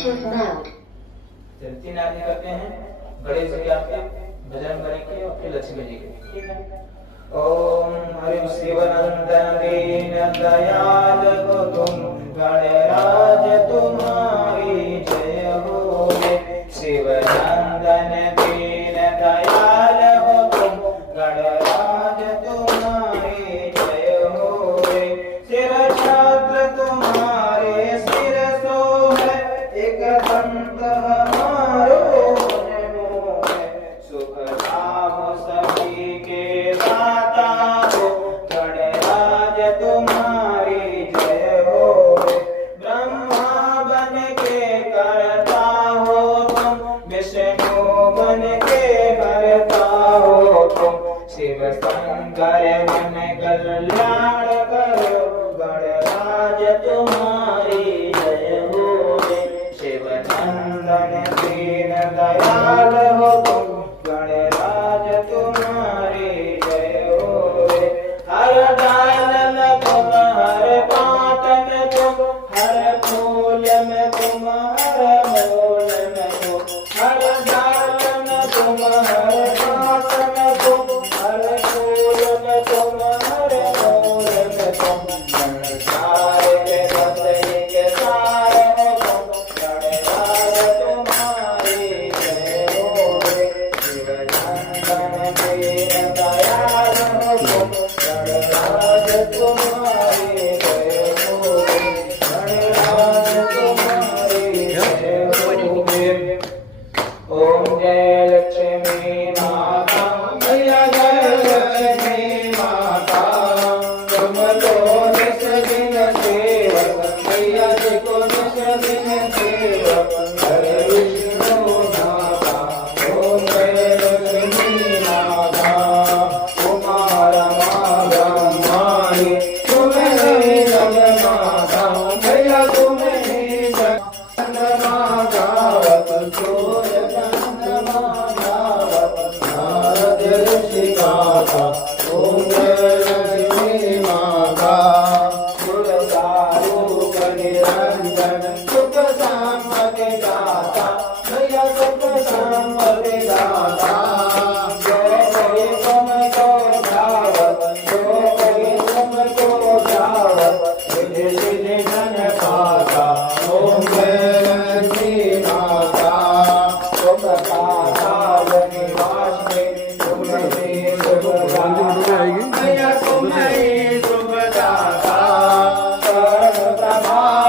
Bluetooth mode. तीन आदमी करते हैं, गणेश जी आपके भजन करेंगे और फिर लक्ष्मी जी के, ठीक है। ओम हरिम शिवनंदन दीन दयाल हो तुम, गणराज तुम्हारी जय हो रे। शिवनंदन दीन दयाल हो तुम, गणराज तुम्हारी जय हो रे। सिर छत्र तुम्हारे सिर सोहे, एक दंत हमारो मन मोहे। सुख लाभ सभी के दाता हो, गणराज तुम्हारी जय हो रे। ब्रह्मा बन के करता हो तुम, विष्णु बन के करता हो तुम। शिव शंकर मन कल्याण करो, गणराज तुम्हारी जय हो रे। शिव नंदन दीन दयाल हो तुम, गणराज तुम्हारी जय हो रे। हर डाल में तुम, हर पात में तुम, हर फूल में तुम, हर मूल में तुम। हर डाल में तुम, हर पात में तुम, हर फूल में तुम, हर मूल में तुम। संसार के बसई के सार हो तुम, गणराज तुम्हारी जय हो रे। शिव नंदन दीन दयाल हो तुम, गणराज तुम्हारी जय हो रे। गणराज तुम्हारी जय हो रे। ओम जय लक्ष्मी माता, मैया जय लक्ष्मी माता। तुम तो निस दिन सेवक, मैया जी को निस दिन सेवक। हरे विष्णु माता, ओम जय लक्ष्मी माता। कुमार माता माही, तुम्हें ही जग माता, मैया तुम्हें ही जग गावत। चोर चंद्रमा गावत, नारद ऋषि गाथा। ओम जय लक्ष्मी माता। गुण सारूप निरंजन